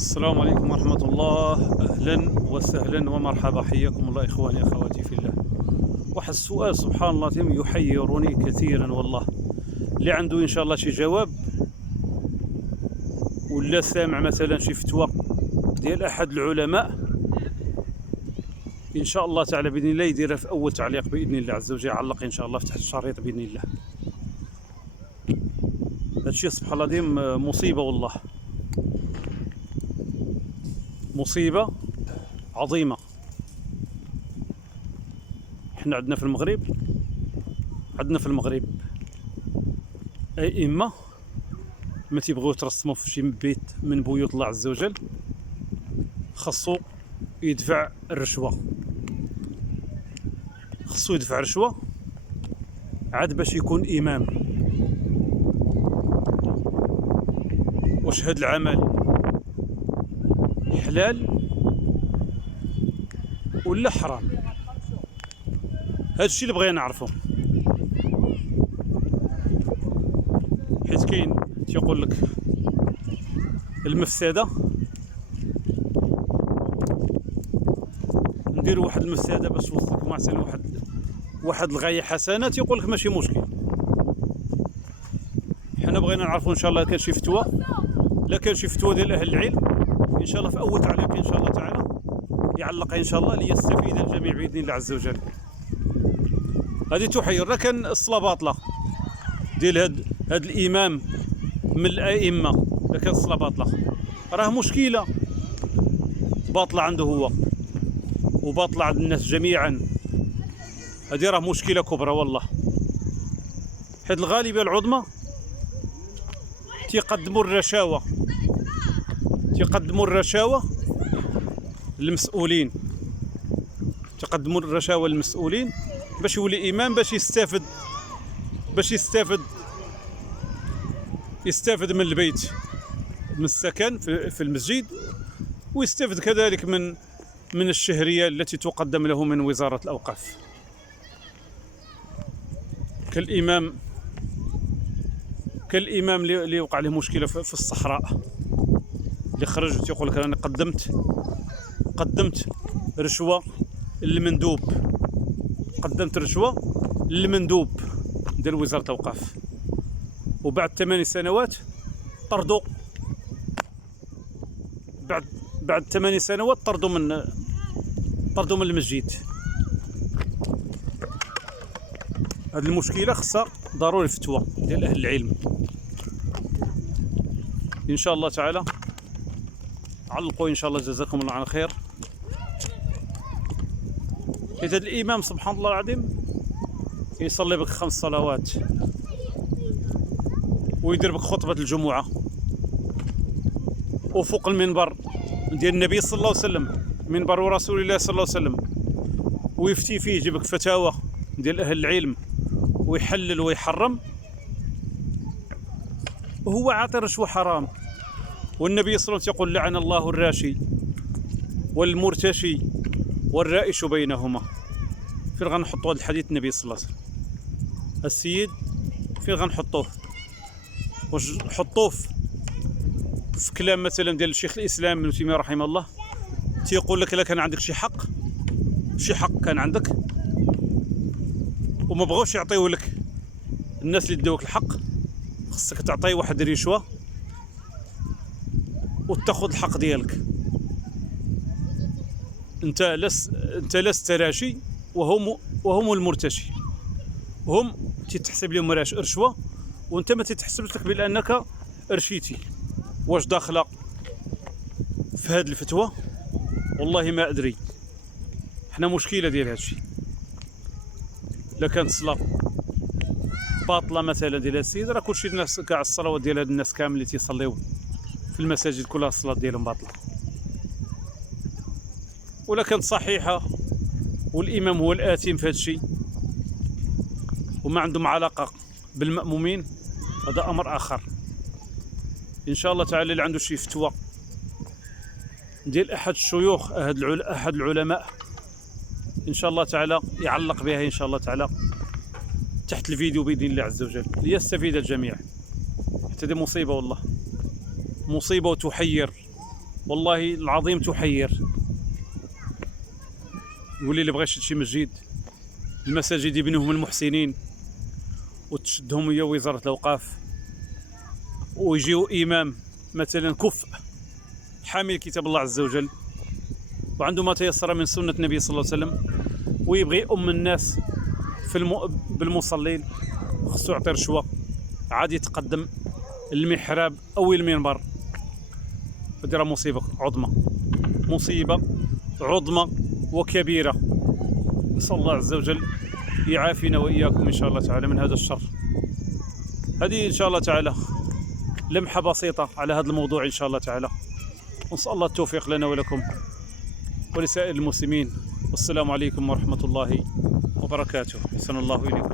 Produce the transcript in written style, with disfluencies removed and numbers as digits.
السلام عليكم ورحمة الله. أهلا وسهلا ومرحبا، حياكم الله إخواني أخواتي في الله. واحد السؤال سبحان الله يحيرني كثيرا والله، اللي عنده إن شاء الله شي جواب ولا سامع مثلا شي فتوى ديال أحد العلماء إن شاء الله تعالى بإذن الله يديرها في أول تعليق بإذن الله عز وجل، يعلق إن شاء الله في تحت الشريط بإذن الله. هادشي سبحان الله مصيبة والله، مصيبة عظيمة. احنا عندنا في المغرب أئمة ما تيبغيو يترسموا في شي بيت من بيوت الله عز وجل، خاصو يدفع الرشوة، عاد باش يكون إمام. واش هاد العمل حلال ولا حرام؟ هادشي اللي بغينا نعرفو، حيت كاين تيقول لك المفسده، نديرو واحد المفسده باش توصلك مثلا واحد الغايه حسنه، تيقول لك ماشي مشكل. حنا بغينا نعرفو ان شاء الله كان شي فتوى، لا كان شي فتوى ديال اهل العلم ان شاء الله في اول تعليق ان شاء الله تعالى يعلق ان شاء الله ليستفيد الجميع باذن الله عز وجل. هذه تحير، لا كان الصلاه باطله ديال هاد الامام من الائمه، لا كان الصلاه باطله راه مشكله باطله عنده هو وباطله عند الناس جميعا. هذه راه مشكله كبرى والله، حيت الغالبيه العظمى تيقدموا الرشاوى للمسؤولين، باش يولي امام، باش يستافد من البيت، من السكن في المسجد، ويستافد كذلك من الشهرية التي تقدم له من وزارة الأوقاف. كالإمام اللي وقع له مشكلة في الصحراء، اللي خرج يقول لك أنا قدمت رشوة للمندوب، ديال وزارة الأوقاف، وبعد 8 سنوات طردوا، بعد 8 سنوات طردوا من المسجد. هذه المشكلة خصها ضروري فتوى ديال أهل العلم إن شاء الله تعالى. علقوا إن شاء الله، جزاكم الله عن خير. إذا الإمام سبحان الله العظيم يصلي بك 5 صلوات ويدير بك خطبة الجمعة وفوق المنبر ديال النبي صلى الله عليه وسلم، منبر رسول الله صلى الله عليه وسلم، ويفتي فيه، يجيب لك فتاوى ديال أهل العلم ويحلل ويحرم، وهو عاطي رشوة حرام. والنبي صلى الله عليه وسلم يقول لعن الله الراشي والمرتشي والرائش بينهما. فين غنحطوا هذا الحديث النبي صلى الله عليه وسلم؟ السيد فين غنحطوه؟ واش نحطوه في كلام مثلا ديال الشيخ الاسلام ابن تيميه رحمه الله، تيقول لك لا كان عندك شي حق كان عندك وما بغاوش يعطيوه لك الناس اللي داوك الحق، خصك تعطي واحد الرشوه وتاخذ الحق ديالك. انت لست راشي وهم المرتشي، هم تتحسب لهم رشوه وانت ما تتحسبش لك بانك رشيتي. واش داخله في هذه الفتوى؟ والله ما ادري. حنا مشكله ديال هذا الشيء، لا كانت الصلاه باطله مثلا ديال السيد، راه كلشي الناس كاع الصلوات ديال هاد الناس كامل اللي تيصليو في المساجد كلها الصلاه ديالهم باطله. ولا كانت صحيحه والامام هو الآثم في هذا الشيء وما عندهم علاقه بالمأمومين، هذا امر اخر. ان شاء الله تعالى اللي عنده شي فتوى ديال احد الشيوخ، احد العلماء، ان شاء الله تعالى يعلق بها ان شاء الله تعالى تحت الفيديو باذن الله عز وجل ليستفيد الجميع. حتى دي مصيبه والله، مصيبه وتحير. والله العظيم تحير. واللي اللي بغى يشد شي مسجد، المساجد يبنوهم المحسنين وتشدهم هي وزارة الأوقاف، ويجيو إمام مثلا كفء حامل كتاب الله عز وجل وعنده ما تيسر من سنة النبي صلى الله عليه وسلم، ويبغي الناس بالمصلين، خصو يعطي رشوة عاد يتقدم المحراب أو المنبر. هذه راه مصيبة عظمى، مصيبة عظمى وكبيرة. نسأل الله عز وجل يعافينا وإياكم إن شاء الله تعالى من هذا الشر. هذه إن شاء الله تعالى لمحة بسيطة على هذا الموضوع إن شاء الله تعالى، ونسأل الله التوفيق لنا ولكم ولسائر المسلمين. والسلام عليكم ورحمة الله وبركاته. أحسن الله إليكم.